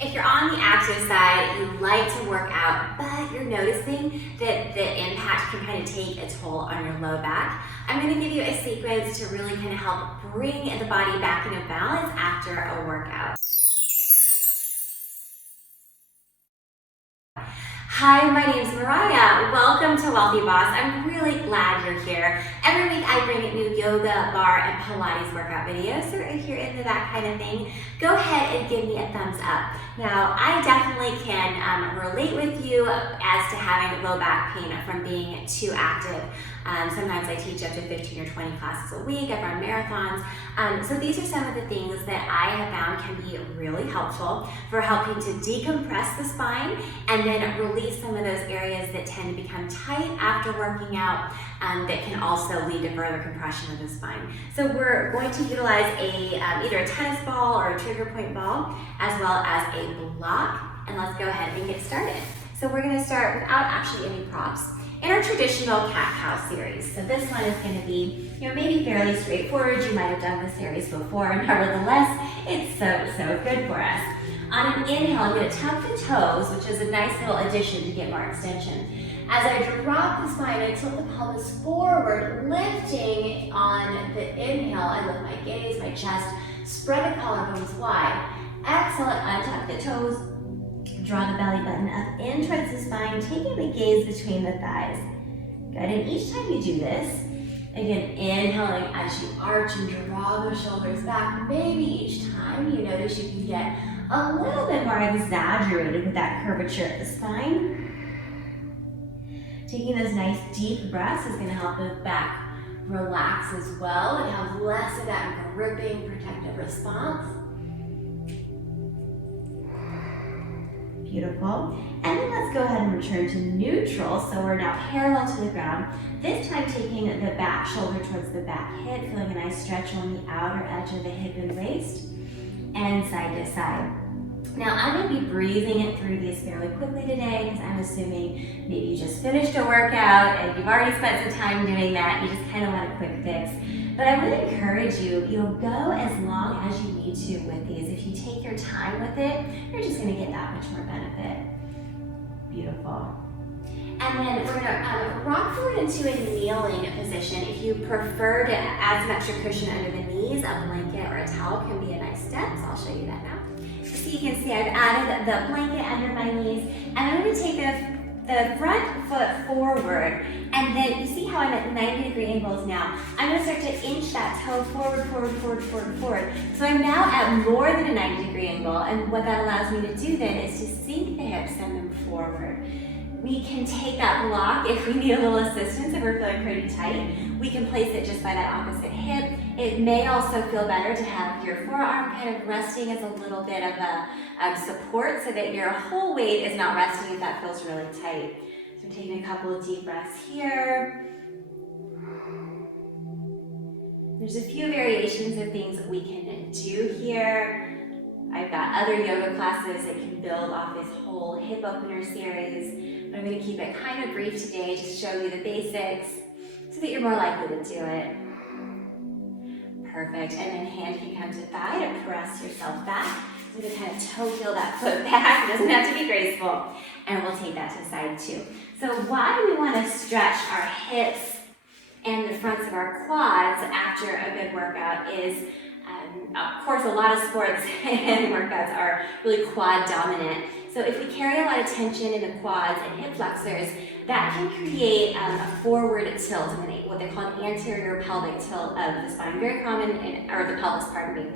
If you're on the active side, you like to work out, but you're noticing that the impact can kind of take a toll on your low back, I'm going to give you a sequence to really kind of help bring the body back into balance after a workout. Hi, my name is Mariah. Welcome to Wealthy Boss. I'm really glad you're here. Every week I bring new yoga, barre, and Pilates workout videos. So if you're into that kind of thing, go ahead and give me a thumbs up. Now, I definitely can relate with you as to having low back pain from being too active. Sometimes I teach up to 15 or 20 classes a week. I run marathons. So these are some of the things that I have found can be really helpful for helping to decompress the spine and then release some of those areas that tend to become tight after working out that can also lead to further compression of the spine. So we're going to utilize either a tennis ball or a trigger point ball as well as a block, and let's go ahead and get started. So we're going to start without actually any props in our traditional cat-cow series. So this one is going to be, maybe fairly straightforward. You might have done this series before, nevertheless, it's so good for us. On an inhale, I'm going to tuck the toes, which is a nice little addition to get more extension. As I drop the spine, I tilt the pelvis forward, lifting on the inhale. I lift my gaze, my chest, spread the collarbones wide. Exhale, untuck the toes, draw the belly button up in towards the spine, taking the gaze between the thighs. Good, and each time you do this, again, inhaling as you arch and draw the shoulders back. Maybe each time you notice you can get a little bit more exaggerated with that curvature of the spine. Taking those nice deep breaths is going to help the back relax as well and have less of that gripping protective response. Beautiful. And then let's go ahead and return to neutral. So we're now parallel to the ground. This time taking the back shoulder towards the back hip, feeling a nice stretch on the outer edge of the hip and waist, and side to side. Now I'm going to be breezing it through these fairly quickly today because I'm assuming maybe you just finished a workout and you've already spent some time doing that. You just kind of want a quick fix. But I would encourage you, go as long as you need to with these. If you take your time with it, you're just going to get that much more benefit. Beautiful. And then we're going to rock forward into a kneeling position. If you prefer to add some extra cushion under the knees, a blanket or a towel can be a nice step. So I'll show you that now. So you can see I've added the blanket under my knees, and I'm going to take the front foot forward, and then you see how I'm at 90-degree angles now. I'm going to start to inch that toe forward. So I'm now at more than a 90-degree angle, and what that allows me to do then is to sink the hips, send them forward. We can take that block if we need a little assistance, if we're feeling pretty tight. We can place it just by that opposite hip. It may also feel better to have your forearm kind of resting as a little bit of a support so that your whole weight is not resting if that feels really tight. So I'm taking a couple of deep breaths here. There's a few variations of things that we can do here. I've got other yoga classes that can build off this whole hip opener series. But I'm going to keep it kind of brief today, just show you the basics so that you're more likely to do it. Perfect. And then hand can come to thigh to press yourself back. So to kind of toe heel that foot back. It doesn't have to be graceful. And we'll take that to the side too. So why we want to stretch our hips and the fronts of our quads after a good workout is, of course, a lot of sports and workouts are really quad dominant. So if we carry a lot of tension in the quads and hip flexors, that can create a forward tilt, what they call an anterior pelvic tilt of the spine. Very common or the pelvis, pardon me.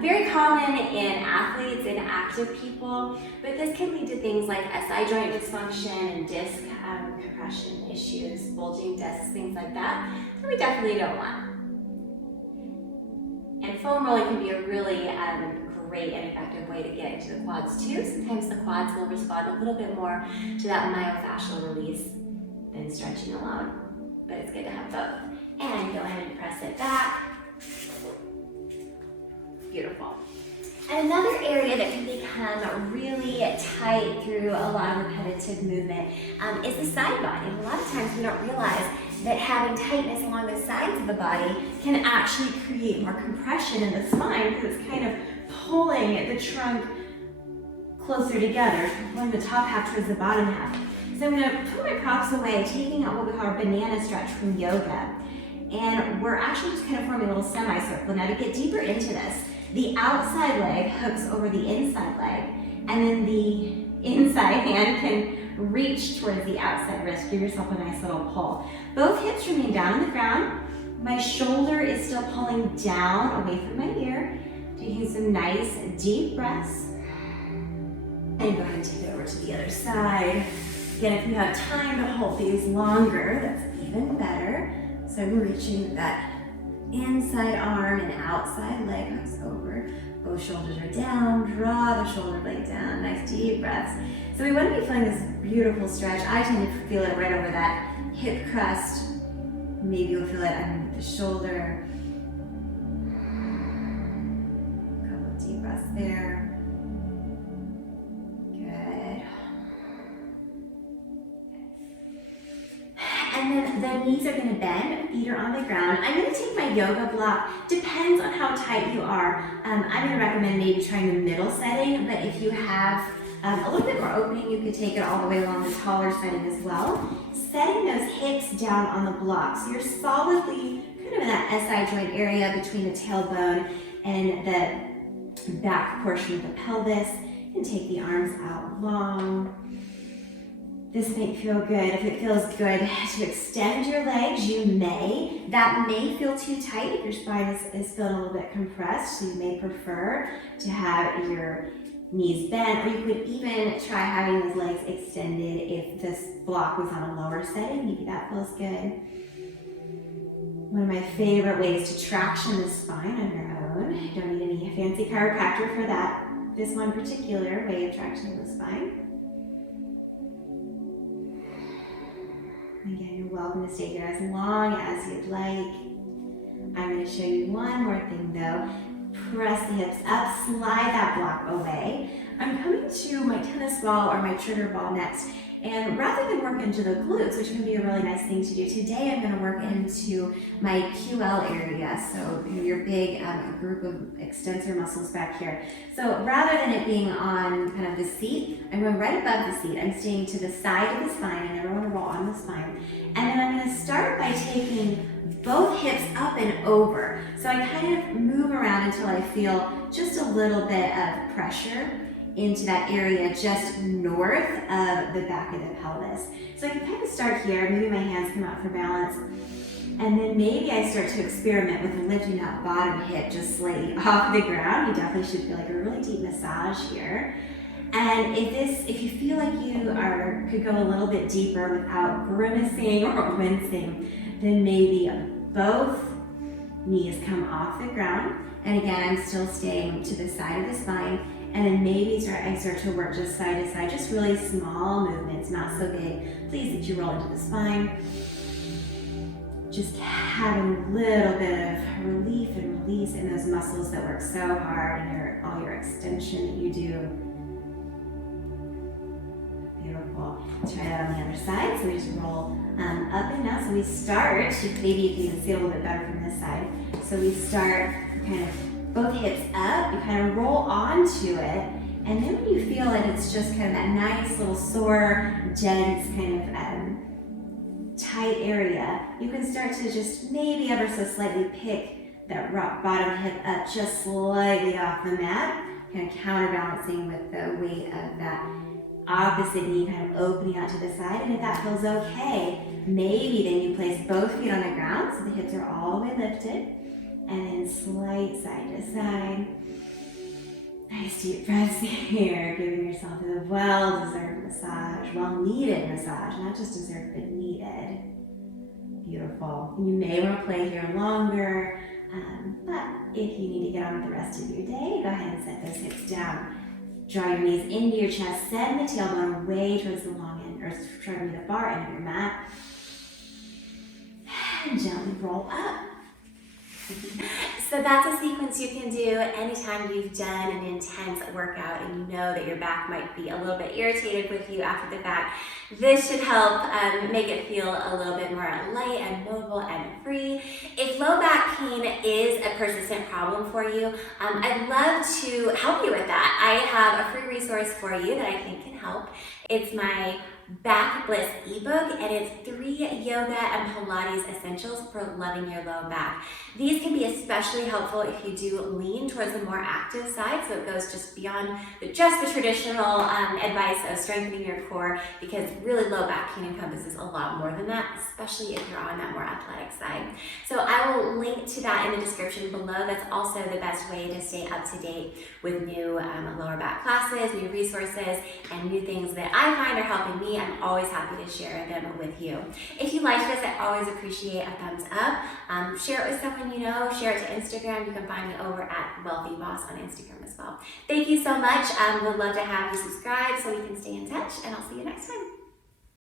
Very common in athletes and active people, but this can lead to things like SI joint dysfunction and disc compression issues, bulging discs, things like that we definitely don't want. And foam rolling can be a really great and effective way to get into the quads too. Sometimes the quads will respond a little bit more to that myofascial release than stretching alone, but it's good to have both. And go ahead and press it back. Beautiful. And another area that can become really tight through a lot of repetitive movement is the side body. And a lot of times we don't realize that having tightness along the sides of the body can actually create more compression in the spine because it's kind of pulling the trunk closer together, pulling the top half towards the bottom half. So I'm gonna put my props away, taking out what we call our banana stretch from yoga. And we're actually just kind of forming a little semicircle. Now to get deeper into this, the outside leg hooks over the inside leg, and then the inside hand can reach towards the outside wrist. Give yourself a nice little pull. Both hips remain down on the ground. My shoulder is still pulling down away from my ear. Taking some nice deep breaths. And go ahead and take it over to the other side. Again, if you have time to hold these longer, that's even better. So I'm reaching that inside arm and outside leg hooks over. Both shoulders are down. Draw the shoulder blade down. Nice deep breaths. So we want to be feeling this beautiful stretch. I tend to feel it right over that hip crest. Maybe you'll feel it underneath the shoulder. A couple of deep breaths there. Good. And then the knees are going to bend, feet are on the ground. I'm going to take my yoga block. Depends on how tight you are. I'm going to recommend maybe trying the middle setting, but if you have a little bit more opening, you could take it all the way along the taller setting as well. Setting those hips down on the block. So you're solidly kind of in that SI joint area between the tailbone and the back portion of the pelvis. And take the arms out long. This will make you feel good. If it feels good to extend your legs, you may. That may feel too tight if your spine is feeling a little bit compressed, so you may prefer to have your knees bent, or you could even try having those legs extended if this block was on a lower setting. Maybe that feels good. One of my favorite ways to traction the spine on your own. You don't need any fancy chiropractor for that. This one particular way of tractioning the spine. Again, you're welcome to stay here as long as you'd like. I'm going to show you one more thing though. Press the hips up, slide that block away. I'm coming to my tennis ball or my trigger ball next, and rather than work into the glutes, which can be a really nice thing to do, today I'm going to work into my QL area, so your big group of extensor muscles back here. So rather than it being on kind of the seat, I'm going right above the seat. I'm staying to the side of the spine. I never want to roll on the spine. And then I'm going to start by taking both hips up and over. So I kind of move around until I feel just a little bit of pressure into that area just north of the back of the pelvis. So I can kind of start here, maybe my hands come out for balance, and then maybe I start to experiment with lifting that bottom hip just slightly off the ground. You definitely should feel like a really deep massage here. And if you feel like you could go a little bit deeper without grimacing or wincing, then maybe both knees come off the ground. And again, I'm still staying to the side of the spine. And then maybe I start to work just side to side, just really small movements, not so big. Please, that you roll into the spine. Just having a little bit of relief and release in those muscles that work so hard and all your extension that you do. Beautiful. Try that on the other side. So we just roll up and down. So we start, maybe you can even see a little bit better from this side. So we start kind of both hips up, you kind of roll onto it, and then when you feel it, it's just kind of that nice little sore, dense, kind of tight area. You can start to just maybe ever so slightly pick that bottom hip up just slightly off the mat, kind of counterbalancing with the weight of that opposite knee kind of opening out to the side. And if that feels okay, maybe then you place both feet on the ground so the hips are all the way lifted. And then slight side to side. Nice deep breaths here, giving yourself a well-deserved massage, well-needed massage, not just deserved, but needed. Beautiful. You may want to play here longer, but if you need to get on with the rest of your day, go ahead and set those hips down. Draw your knees into your chest, send the tailbone away towards the long end, or try to the bar end of your mat. And gently roll up. So that's a sequence you can do anytime you've done an intense workout and you know that your back might be a little bit irritated with you after the fact. This should help make it feel a little bit more light and mobile and free. If low back pain is a persistent problem for you, I'd love to help you with that. I have a free resource for you that I think can help. It's my Back BLISS ebook, and it's 3 yoga and Pilates essentials for loving your low back. These can be especially helpful if you do lean towards the more active side, so it goes just beyond just the traditional advice of strengthening your core, because really low back pain encompasses a lot more than that, especially if you're on that more athletic side. So I will link to that in the description below. That's also the best way to stay up to date with new lower back classes, new resources, and new things that I find are helping me. I'm always happy to share them with you. If you like this, I always appreciate a thumbs up. Share it with someone you know, share it to Instagram. You can find me over at Wealthy Boss on Instagram as well. Thank you so much. We'd love to have you subscribe so we can stay in touch, and I'll see you next time.